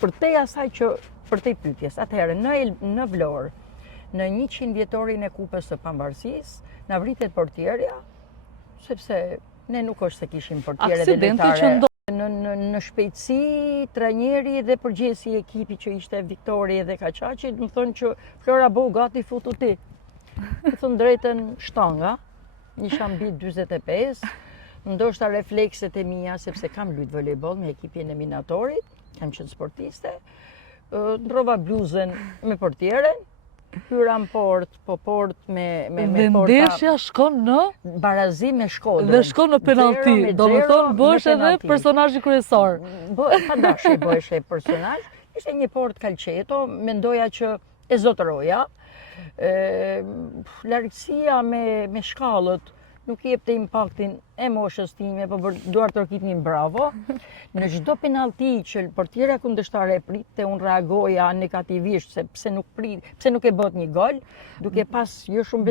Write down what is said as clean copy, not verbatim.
Përtej asaj që përtej pyetjes. Atëherë në Vlorë, në 100 vjetorin e Kupës së Pavarësisë, na vritet portierja, sepse ne nuk është se kishim portiere dhe lojtare. Në shpejtësi, trajneri dhe përgjithësi i ekipi që ishte Viktori dhe Kaçaqi, më thonë që Flora bëu gati futu ti. Më thonë drejtën shtanga, isha mbi 45, ndoshta reflekset e mia, sepse kam luajt volejboll me ekipin e Minatorit, kam qenë sportiste, ndrova bluzën me portieren, hyra në port, po port me Dhe porta... ndeshja shkon në... Barazi me Shkodrën. Dhe shkon në penalti, do më thonë bësh edhe personazhi kryesor. Pa dashje bëhesh e personazh, ishte një port Calceto, mendoja që e zotëroja, largësia me shkallët, nuk jepte impaktin e moshës time, po duar të rkitnin bravo. Në çdo penalti që portierja kundërshtare e pritte, unë reagoja negativisht se pse nuk e bët një gol, duke pas jo shumë